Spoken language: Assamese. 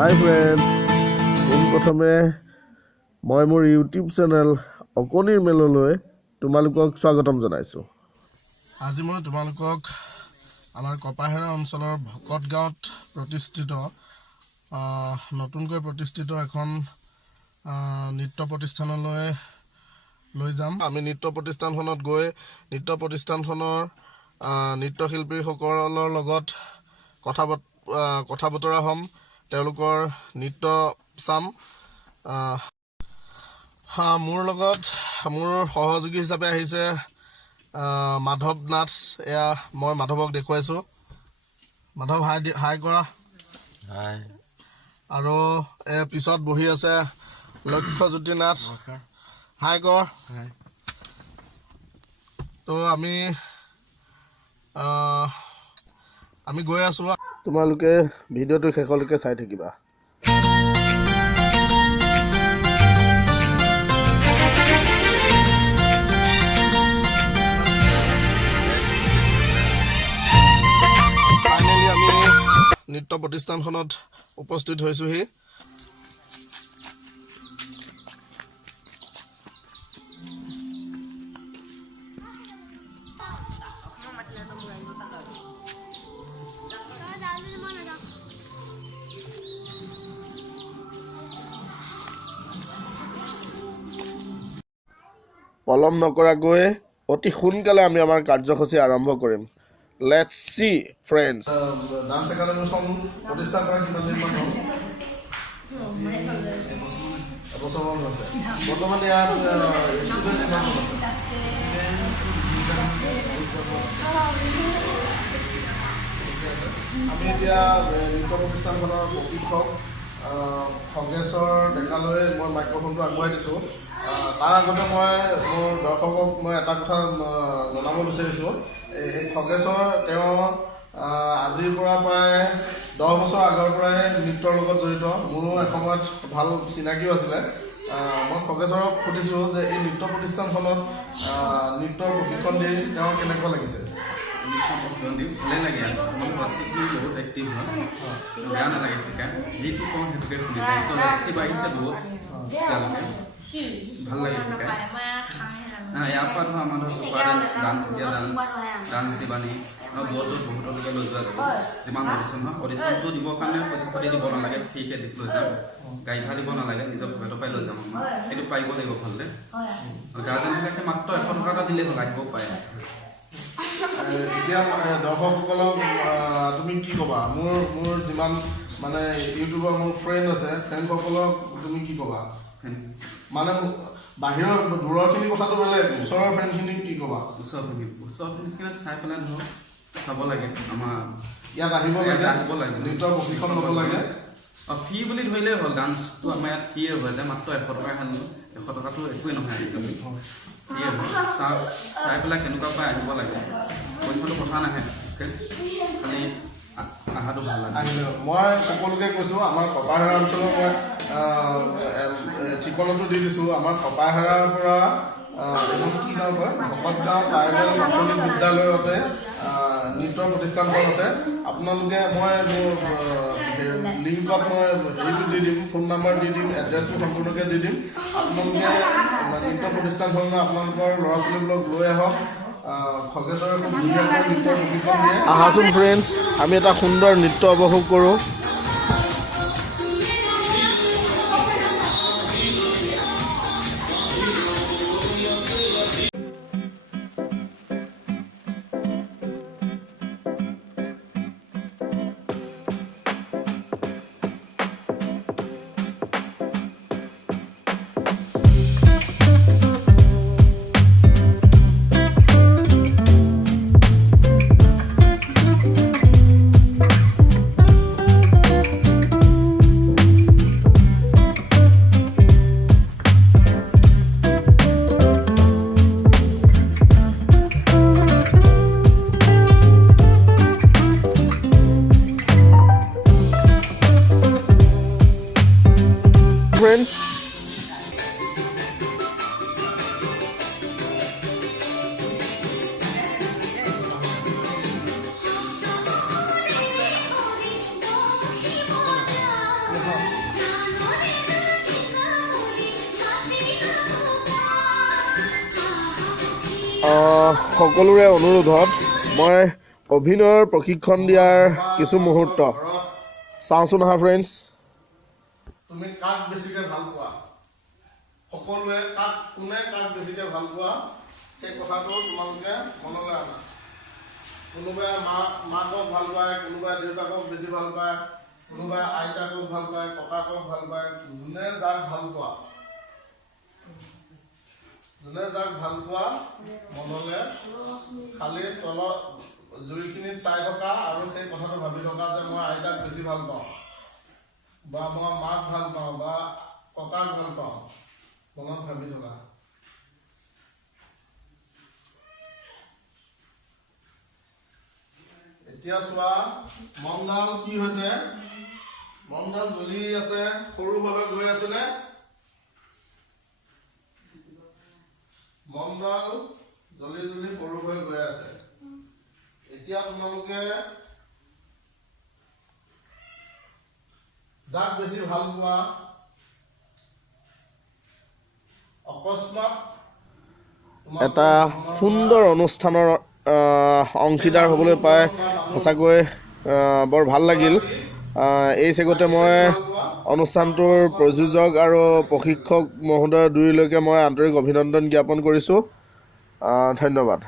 হাই ফ্ৰেণ্ড, পোনপ্ৰথমে মই মোৰ ইউটিউব চেনেল অকণিৰ মেললৈ তোমালোকক স্বাগতম জনাইছোঁ। আজি মই তোমালোকক আমাৰ কপাহেৰা অঞ্চলৰ ভকত গাঁৱত প্ৰতিষ্ঠিত নতুনকৈ প্ৰতিষ্ঠিত এখন নৃত্য প্ৰতিষ্ঠানলৈ লৈ যাম। আমি নৃত্য প্ৰতিষ্ঠানখনত গৈ নৃত্য প্ৰতিষ্ঠানখনৰ নৃত্যশিল্পীসকলৰ লগত কথা বতৰা হ'ম, তেওঁলোকৰ নৃত্য চাম। মোৰ লগত মোৰ সহযোগী হিচাপে আহিছে মাধৱ নাথ। এয়া মই মাধৱক দেখুৱাইছোঁ। মাধৱ হাই কৰা। হাই। আৰু পিছত বহি আছে লক্ষ্যজ্যোতি নাথ। হাই কৰ। তো আমি গৈ আছোঁ। তোমালোকে ভিডিঅ'টো শেষলৈকে চাই থাকিবা। ফাইনেলি আমি নৃত্য প্ৰতিষ্ঠানখনত উপস্থিত হৈছোহি। পলম নকৰাকৈ অতি সোনকালে আমি আমাৰ কাৰ্যসূচী আৰম্ভ কৰিম। Let's see friends. ডান্স একাডেমীখন প্ৰতিষ্ঠা কৰা কিমান দিন মান হ'ল? এবছৰমান হৈছে। বৰ্তমান ইয়াত ষ্টুডেণ্ট কিমান আছে? আমি এতিয়া নৃত্য প্ৰতিষ্ঠানখনৰ প্ৰশিক্ষক খগেশ্বৰ ডেকালৈ মই মাইক্ৰফোনটো আগবঢ়াই দিছোঁ। তাৰ আগতে মই মোৰ দৰ্শকক এটা কথা জনাব বিচাৰিছোঁ। এই খগেশ্বৰ তেওঁ আজিৰ পৰা প্ৰায় 10 বছৰ আগৰ পৰাই নৃত্যৰ লগত জড়িত। মোৰো এসময়ত ভাল চিনাকিও আছিলে। মই খগেশ্বৰক সুধিছোঁ যে এই নৃত্য প্ৰতিষ্ঠানখনত নৃত্যৰ প্ৰশিক্ষণ দি তেওঁ কেনেকুৱা লাগিছে? ভালে লাগে। বহুত এক্টিভ হয়, বেয়া নালাগে শিকাই। যিটো কওঁ সেইটোকে শুনি এক্টিভ আহিছে বহুত। ভাল লাগে শিকাই। ইয়াৰ পৰা ধৰ আমাৰ ধৰ চুপাৰ ডান্স দিবানি বহুত বহুতলৈকে লৈ যোৱা যাব। যিমান অডিশ্যন হয় অডিশ্যনটো দিবৰ কাৰণে পইচা পাতি দিব নালাগে, ফ্ৰীকে লৈ যাম। গাড়ী ভাড়া দিব নালাগে, নিজৰ পকেটৰ পৰাই লৈ যাম। সেইটো পাৰিব লাগিব ভালদৰে। গাৰ্জেনবিলাকে মাত্ৰ 100 টকা এটা দিলেই হ'ল, আহিব পাৰে। এতিয়া দৰ্শকসকলক তুমি কি ক'বা? মোৰ যিমান মানে ইউটিউবৰ মোৰ ফ্ৰেণ্ড আছে, ফ্ৰেণ্ডসকলক তুমি কি ক'বা? মানে বাহিৰৰ দূৰৰখিনি কথাটো বেলেগ, ওচৰৰ ফ্ৰেণ্ডখিনিক কি ক'বা? ওচৰৰ ফ্ৰেণ্ডখিনি চাই পেলাই ধৰক চাব লাগে। আমাৰ ইয়াত আহিব লাগে, নৃত্যৰ প্ৰশিক্ষণ ল'ব লাগে। ফ্ৰী বুলি ধৰিলেই হ'ল। ডান্সটো আমাৰ ইয়াত ফ্ৰীয়ে হৈ যায়, মাত্ৰ 100 টকা খালোঁ। 100 টকাটো একোৱেই নহয় আজিকালি। ফ্ৰীয়ে হয়। চাই পেলাই কেনেকুৱা পাই আহিব লাগে। পইচাটো কথা নাহে, খালি অহাটো ভাল লাগে। মই সকলোকে কৈছোঁ, আমাৰ কপাহেৰা অঞ্চলৰ মই ঠিকনাটো দি দিছোঁ। আমাৰ কপাহেৰাৰ পৰা কি গাঁও কয়, ভকত গাঁও ট্ৰাইবেল প্ৰাথমিক বিদ্যালয়তে নৃত্য প্ৰতিষ্ঠানখন আছে। আপোনালোকে মই মোৰ লিংকত মই হেৰিটো দি দিম, ফোন নাম্বাৰ দি দিম, এড্ৰেছটো সম্পূৰ্ণকৈ দি দিম। আপোনালোকে নৃত্য প্ৰতিষ্ঠানখনলৈ আপোনালোকৰ ল'ৰা ছোৱালীবোৰক লৈ আহক। খগেশ্বৰে খুব ধুনীয়াকৈ নৃত্যৰ প্ৰশিক্ষণ দিয়ে। আহাচোন ফ্ৰেণ্ডছ, আমি এটা সুন্দৰ নৃত্য উপভোগ কৰোঁ। সকলোৰে অনুৰোধত মই অভিনয়ৰ প্ৰশিক্ষণ দিয়াৰ কিছু মুহূৰ্ত চাওঁচোন আহা ফ্ৰেণ্ডছ। তুমি কাক বেছিকৈ ভাল পোৱা? সকলোৱে কোনে কাক বেছিকৈ ভাল পোৱা সেই কথাটো তোমালোকে মনলৈ আনা। কোনোবাই মাকক ভাল পায়, কোনোবাই দেউতাকক বেছি ভাল পায়, কোনোবাই আইতাকক ভাল পায়, ককাকক ভাল পায়। যোনে যাক ভাল পোৱা মনলৈ খালি তলত জুইখিনিত চাই থকা আৰু সেই কথাটো ভাবি থকা যে মই আইতাক বেছি ভাল পাওঁ বা মই মাক ভাল পাওঁ বা ককাক ভাল পাওঁ, মনত ভাবি থকা। এতিয়া চোৱা মনডাল কি হৈছে, মনডাল জ্বলি আছে, সৰু হৈ গৈ আছেনে? মনডাল জ্বলি জ্বলি সৰু হৈ গৈ আছে। এতিয়া তোমালোকে যাক বেছি ভাল পোৱা অকস্মাত এটা সুন্দৰ অনুষ্ঠানৰ অংশীদাৰ হ'বলৈ পাই সঁচাকৈ বৰ ভাল লাগিল। এই চেগতে মই অনুষ্ঠানটোৰ প্ৰযোজক আৰু প্ৰশিক্ষক মহোদয় দুয়োলৈকে মই আন্তৰিক অভিনন্দন জ্ঞাপন কৰিছোঁ। ধন্যবাদ।